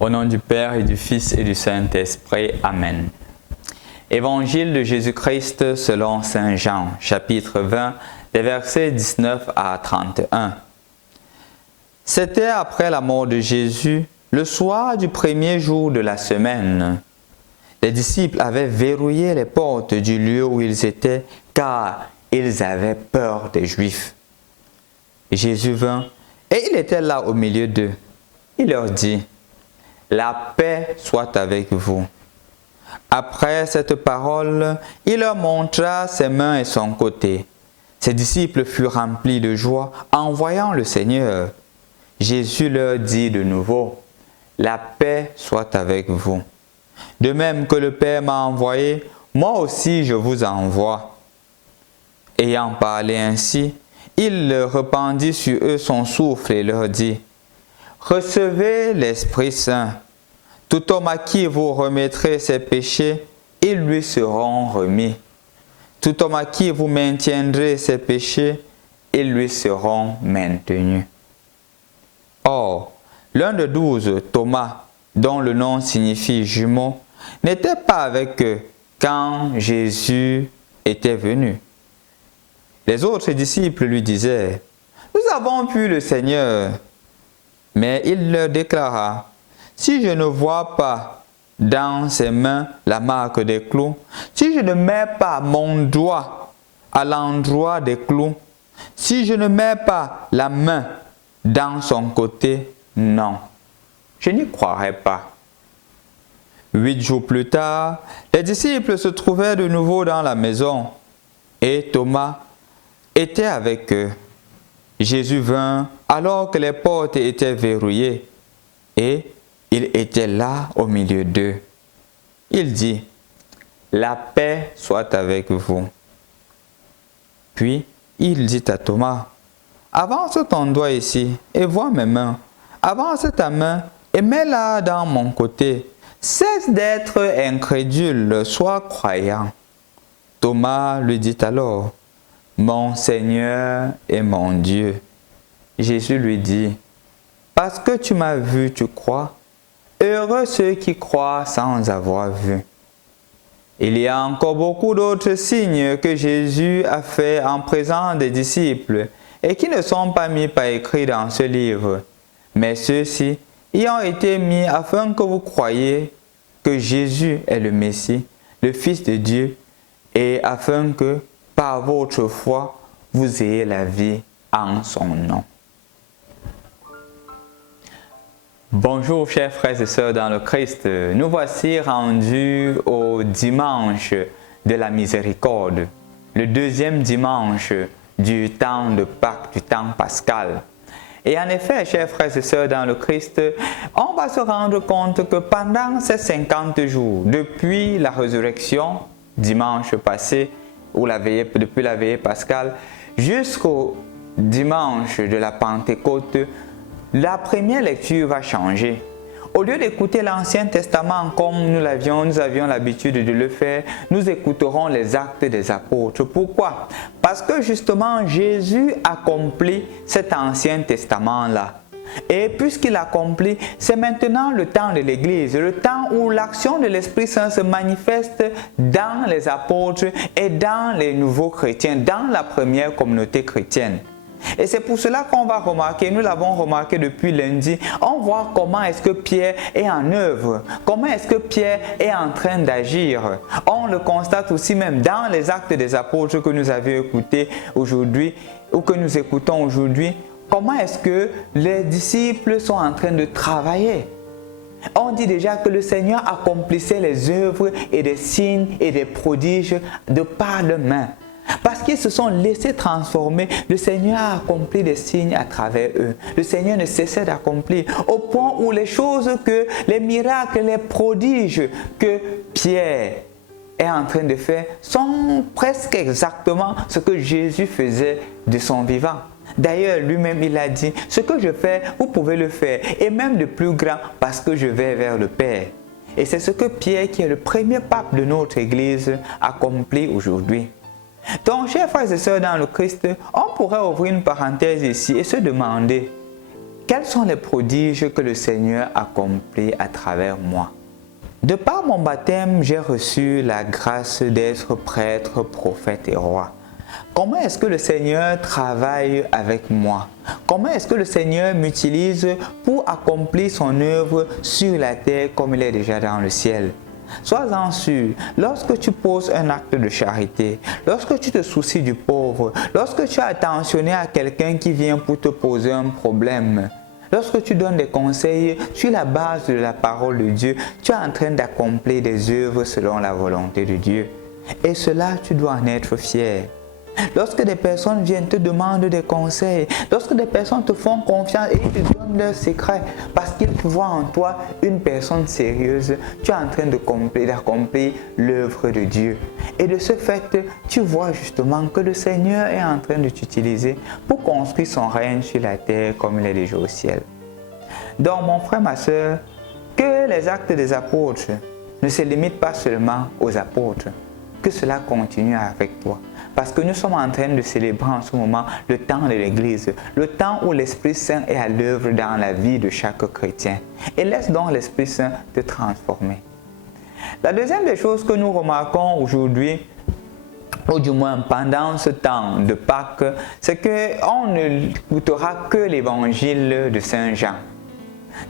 Au nom du Père et du Fils et du Saint-Esprit. Amen. Évangile de Jésus-Christ selon Saint Jean, chapitre 20, des versets 19 à 31. C'était après la mort de Jésus, le soir du premier jour de la semaine. Les disciples avaient verrouillé les portes du lieu où ils étaient, car ils avaient peur des Juifs. Jésus vint, et il était là au milieu d'eux. Il leur dit: « La paix soit avec vous. » Après cette parole, il leur montra ses mains et son côté. Ses disciples furent remplis de joie en voyant le Seigneur. Jésus leur dit de nouveau: « La paix soit avec vous. De même que le Père m'a envoyé, moi aussi je vous envoie. » Ayant parlé ainsi, il répandit sur eux son souffle et leur dit: « Recevez l'Esprit Saint. Tout homme à qui vous remettrez ses péchés, ils lui seront remis. Tout homme à qui vous maintiendrez ses péchés, ils lui seront maintenus. » Or, l'un des 12, Thomas, dont le nom signifie jumeau, n'était pas avec eux quand Jésus était venu. Les autres disciples lui disaient: « Nous avons vu le Seigneur. » Mais il leur déclara: « Si je ne vois pas dans ses mains la marque des clous, si je ne mets pas mon doigt à l'endroit des clous, si je ne mets pas la main dans son côté, non, je n'y croirai pas. » 8 jours plus tard, les disciples se trouvaient de nouveau dans la maison et Thomas était avec eux. Jésus vint alors que les portes étaient verrouillées et il était là au milieu d'eux. Il dit: « La paix soit avec vous. » Puis il dit à Thomas: « Avance ton doigt ici et vois mes mains. Avance ta main et mets-la dans mon côté. Cesse d'être incrédule, sois croyant. » Thomas lui dit alors: « Mon Seigneur et mon Dieu. » Jésus lui dit: « Parce que tu m'as vu, tu crois. Heureux ceux qui croient sans avoir vu. » Il y a encore beaucoup d'autres signes que Jésus a fait en présence des disciples et qui ne sont pas mis par écrit dans ce livre. Mais ceux-ci y ont été mis afin que vous croyiez que Jésus est le Messie, le Fils de Dieu, et afin que, par votre foi, vous ayez la vie en son nom. Bonjour chers frères et sœurs dans le Christ, nous voici rendus au dimanche de la miséricorde, le deuxième dimanche du temps de Pâques, du temps pascal. Et en effet, chers frères et sœurs dans le Christ, on va se rendre compte que pendant ces 50 jours, depuis la résurrection, dimanche passé, ou depuis la veillée pascale, jusqu'au dimanche de la Pentecôte, la première lecture va changer. Au lieu d'écouter l'Ancien Testament comme nous avions l'habitude de le faire, nous écouterons les actes des apôtres. Pourquoi? Parce que justement Jésus accomplit cet Ancien Testament-là. Et puisqu'il accomplit, c'est maintenant le temps de l'Église, le temps où l'action de l'Esprit Saint se manifeste dans les apôtres et dans les nouveaux chrétiens, dans la première communauté chrétienne. Et c'est pour cela qu'on va remarquer, nous l'avons remarqué depuis lundi, on voit comment est-ce que Pierre est en œuvre, comment est-ce que Pierre est en train d'agir. On le constate aussi même dans les actes des apôtres que nous avions écoutés aujourd'hui, ou que nous écoutons aujourd'hui, comment est-ce que les disciples sont en train de travailler. On dit déjà que le Seigneur accomplissait les œuvres et des signes et des prodiges de par leurs mains. Parce qu'ils se sont laissés transformer, le Seigneur a accompli des signes à travers eux. Le Seigneur ne cessait d'accomplir au point où les miracles, les prodiges que Pierre est en train de faire sont presque exactement ce que Jésus faisait de son vivant. D'ailleurs, lui-même, il a dit, ce que je fais, vous pouvez le faire, et même de plus grand parce que je vais vers le Père. Et c'est ce que Pierre, qui est le premier pape de notre Église, accomplit aujourd'hui. Donc, chers frères et sœurs dans le Christ, on pourrait ouvrir une parenthèse ici et se demander, quels sont les prodiges que le Seigneur accomplit à travers moi? De par mon baptême, j'ai reçu la grâce d'être prêtre, prophète et roi. Comment est-ce que le Seigneur travaille avec moi? Comment est-ce que le Seigneur m'utilise pour accomplir son œuvre sur la terre comme il est déjà dans le ciel? Sois-en sûr, lorsque tu poses un acte de charité, lorsque tu te soucies du pauvre, lorsque tu as attentionné à quelqu'un qui vient pour te poser un problème, lorsque tu donnes des conseils sur la base de la parole de Dieu, tu es en train d'accomplir des œuvres selon la volonté de Dieu. Et cela, tu dois en être fier. Lorsque des personnes viennent te demander des conseils, lorsque des personnes te font confiance et te donnent leurs secrets, parce qu'ils voient en toi une personne sérieuse, tu es en train d'accomplir l'œuvre de Dieu. Et de ce fait, tu vois justement que le Seigneur est en train de t'utiliser pour construire son règne sur la terre comme il est déjà au ciel. Donc mon frère, ma soeur, que les actes des apôtres ne se limitent pas seulement aux apôtres, que cela continue avec toi. Parce que nous sommes en train de célébrer en ce moment le temps de l'Église, le temps où l'Esprit Saint est à l'œuvre dans la vie de chaque chrétien. Et laisse donc l'Esprit Saint te transformer. La deuxième des choses que nous remarquons aujourd'hui, ou du moins pendant ce temps de Pâques, c'est qu'on ne écoutera que l'évangile de Saint Jean.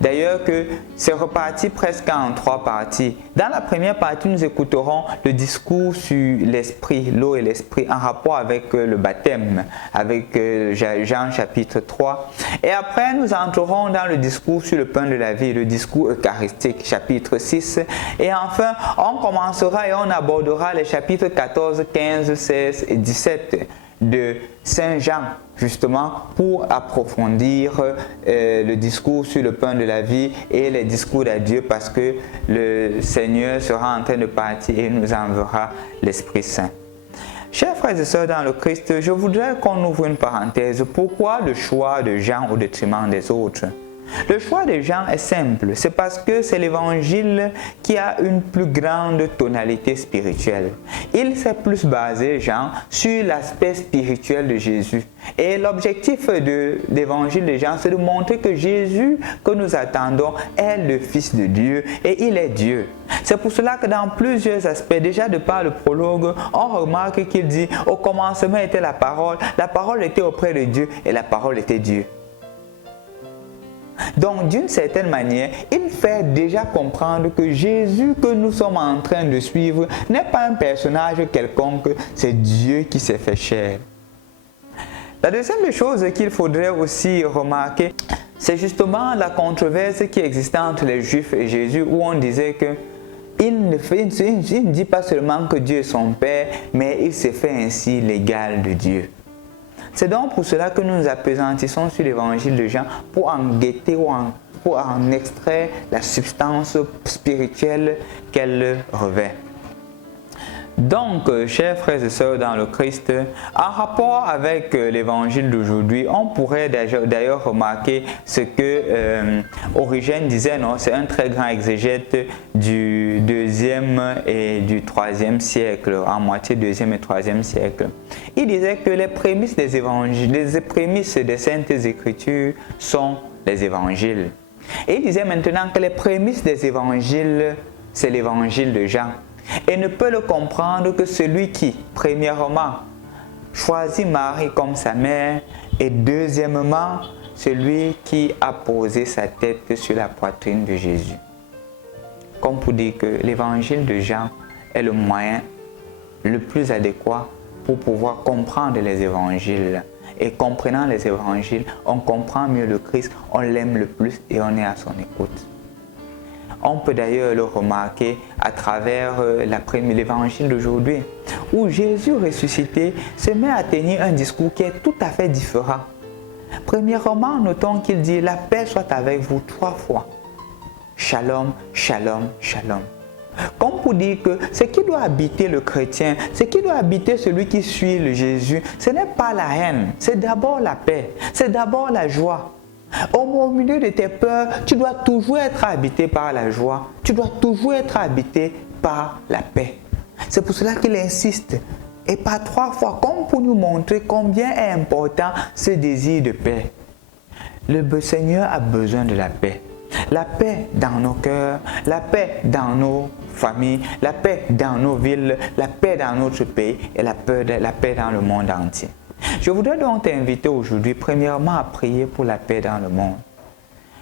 D'ailleurs que c'est reparti presque en 3 parties. Dans la première partie, nous écouterons le discours sur l'esprit, l'eau et l'esprit en rapport avec le baptême, avec Jean chapitre 3. Et après, nous entrerons dans le discours sur le pain de la vie, le discours eucharistique, chapitre 6. Et enfin, on commencera et on abordera les chapitres 14, 15, 16 et 17 de Saint Jean, justement pour approfondir le discours sur le pain de la vie et les discours d'adieu, parce que le Seigneur sera en train de partir et nous enverra l'Esprit Saint. Chers frères et sœurs dans le Christ, je voudrais qu'on ouvre une parenthèse. Pourquoi le choix de Jean au détriment des autres? Le choix de Jean est simple, c'est parce que c'est l'évangile qui a une plus grande tonalité spirituelle. Il s'est plus basé, Jean, sur l'aspect spirituel de Jésus. Et l'objectif de l'évangile de Jean, c'est de montrer que Jésus que nous attendons est le Fils de Dieu et il est Dieu. C'est pour cela que dans plusieurs aspects, déjà de par le prologue, on remarque qu'il dit « Au commencement était la parole était auprès de Dieu et la parole était Dieu ». Donc, d'une certaine manière, il fait déjà comprendre que Jésus que nous sommes en train de suivre n'est pas un personnage quelconque, c'est Dieu qui s'est fait chair. La deuxième chose qu'il faudrait aussi remarquer, c'est justement la controverse qui existait entre les Juifs et Jésus, où on disait que il ne dit pas seulement que Dieu est son Père, mais il s'est fait ainsi l'égal de Dieu. C'est donc pour cela que nous nous appesantissons sur l'évangile de Jean pour en guetter ou pour en extraire la substance spirituelle qu'elle revêt. Donc, chers frères et sœurs dans le Christ, en rapport avec l'évangile d'aujourd'hui, on pourrait d'ailleurs remarquer ce que Origène disait, non, c'est un très grand exégète du 2e et du 3e siècle, en moitié 2e et 3e siècle. Il disait que les prémices des évangiles, les prémices des Saintes Écritures sont les évangiles. Et il disait maintenant que les prémices des évangiles, c'est l'évangile de Jean. Et ne peut le comprendre que celui qui, premièrement, choisit Marie comme sa mère et deuxièmement, celui qui a posé sa tête sur la poitrine de Jésus. Comme pour dire que l'évangile de Jean est le moyen le plus adéquat pour pouvoir comprendre les évangiles. Et comprenant les évangiles, on comprend mieux le Christ, on l'aime le plus et on est à son écoute. On peut d'ailleurs le remarquer à travers l'évangile d'aujourd'hui, où Jésus ressuscité se met à tenir un discours qui est tout à fait différent. Premièrement, notons qu'il dit « La paix soit avec vous » 3 fois. Shalom, shalom, shalom. Comme pour dire que ce qui doit habiter le chrétien, ce qui doit habiter celui qui suit le Jésus, ce n'est pas la haine, c'est d'abord la paix, c'est d'abord la joie. Au milieu de tes peurs, tu dois toujours être habité par la joie. Tu dois toujours être habité par la paix. C'est pour cela qu'il insiste. Et par 3 fois, comme pour nous montrer combien est important ce désir de paix. Le Seigneur a besoin de la paix. La paix dans nos cœurs, la paix dans nos familles, la paix dans nos villes, la paix dans notre pays et la paix dans le monde entier. Je voudrais donc t'inviter aujourd'hui, premièrement, à prier pour la paix dans le monde.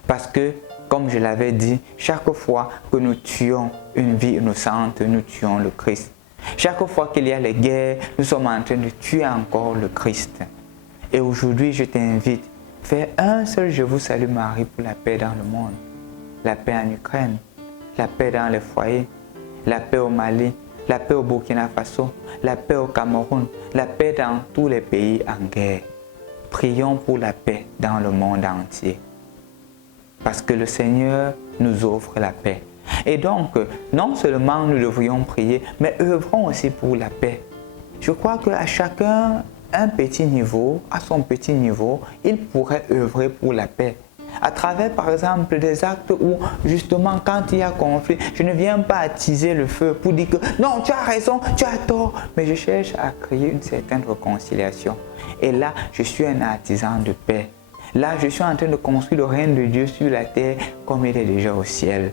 Parce que, comme je l'avais dit, chaque fois que nous tuons une vie innocente, nous tuons le Christ. Chaque fois qu'il y a les guerres, nous sommes en train de tuer encore le Christ. Et aujourd'hui, je t'invite, fais un seul Je vous salue Marie pour la paix dans le monde. La paix en Ukraine, la paix dans les foyers, la paix au Mali, la paix au Burkina Faso, la paix au Cameroun, la paix dans tous les pays en guerre. Prions pour la paix dans le monde entier. Parce que le Seigneur nous offre la paix. Et donc, non seulement nous devrions prier, mais œuvrons aussi pour la paix. Je crois qu'à chacun, un petit niveau, à son petit niveau, il pourrait œuvrer pour la paix. À travers, par exemple, des actes où, justement, quand il y a conflit, je ne viens pas attiser le feu pour dire que non, tu as raison, tu as tort, mais je cherche à créer une certaine réconciliation. Et là, je suis un artisan de paix. Là, je suis en train de construire le règne de Dieu sur la terre comme il est déjà au ciel.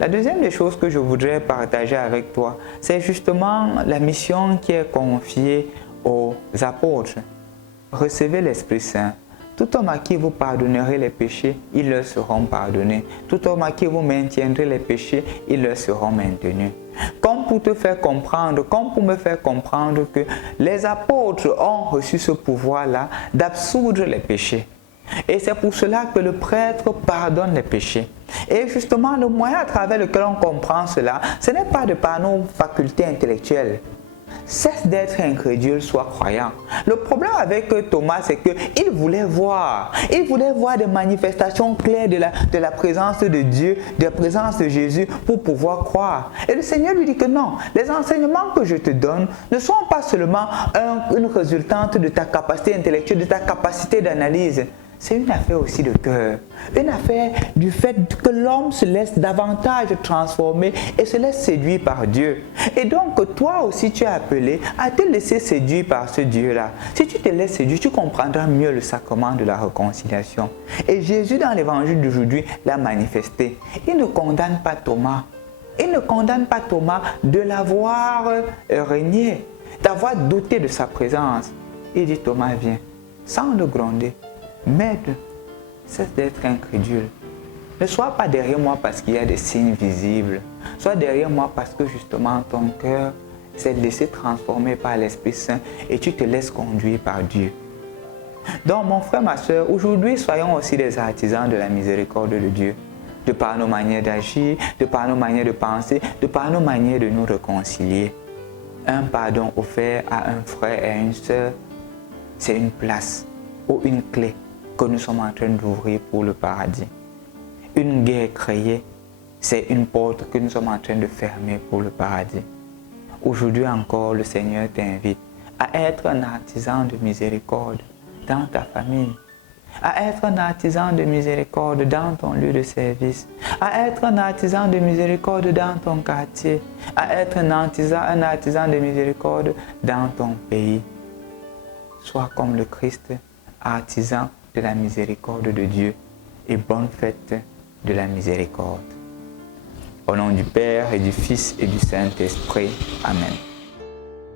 La deuxième des choses que je voudrais partager avec toi, c'est justement la mission qui est confiée aux apôtres. Recevez l'Esprit Saint. Tout homme à qui vous pardonnerez les péchés, ils leur seront pardonnés. Tout homme à qui vous maintiendrez les péchés, ils leur seront maintenus. Comme pour te faire comprendre, comme pour me faire comprendre que les apôtres ont reçu ce pouvoir-là d'absoudre les péchés. Et c'est pour cela que le prêtre pardonne les péchés. Et justement, le moyen à travers lequel on comprend cela, ce n'est pas de par nos facultés intellectuelles. Cesse d'être incrédule, sois croyant. Le problème avec Thomas, c'est qu'il voulait voir. Il voulait voir des manifestations claires de la présence de Dieu, de la présence de Jésus pour pouvoir croire. Et le Seigneur lui dit que non, les enseignements que je te donne ne sont pas seulement une résultante de ta capacité intellectuelle, de ta capacité d'analyse. C'est une affaire aussi de cœur, une affaire du fait que l'homme se laisse davantage transformer et se laisse séduire par Dieu. Et donc, toi aussi, tu es appelé à te laisser séduire par ce Dieu-là. Si tu te laisses séduire, tu comprendras mieux le sacrement de la réconciliation. Et Jésus, dans l'évangile d'aujourd'hui, l'a manifesté. Il ne condamne pas Thomas. Il ne condamne pas Thomas de l'avoir régné, d'avoir douté de sa présence. Il dit, Thomas, viens, sans le gronder. M'aide, cesse d'être incrédule. Ne sois pas derrière moi parce qu'il y a des signes visibles. Sois derrière moi parce que justement ton cœur s'est laissé transformer par l'Esprit Saint et tu te laisses conduire par Dieu. Donc mon frère, ma soeur, aujourd'hui soyons aussi des artisans de la miséricorde de Dieu. De par nos manières d'agir, de par nos manières de penser, de par nos manières de nous réconcilier. Un pardon offert à un frère et à une soeur, c'est une place ou une clé que nous sommes en train d'ouvrir pour le paradis. Une guerre créée, c'est une porte que nous sommes en train de fermer pour le paradis. Aujourd'hui encore, le Seigneur t'invite à être un artisan de miséricorde dans ta famille, à être un artisan de miséricorde dans ton lieu de service, à être un artisan de miséricorde dans ton quartier, à être un artisan de miséricorde dans ton pays. Sois comme le Christ, artisan de la miséricorde de Dieu et bonne fête de la miséricorde. Au nom du Père et du Fils et du Saint-Esprit. Amen.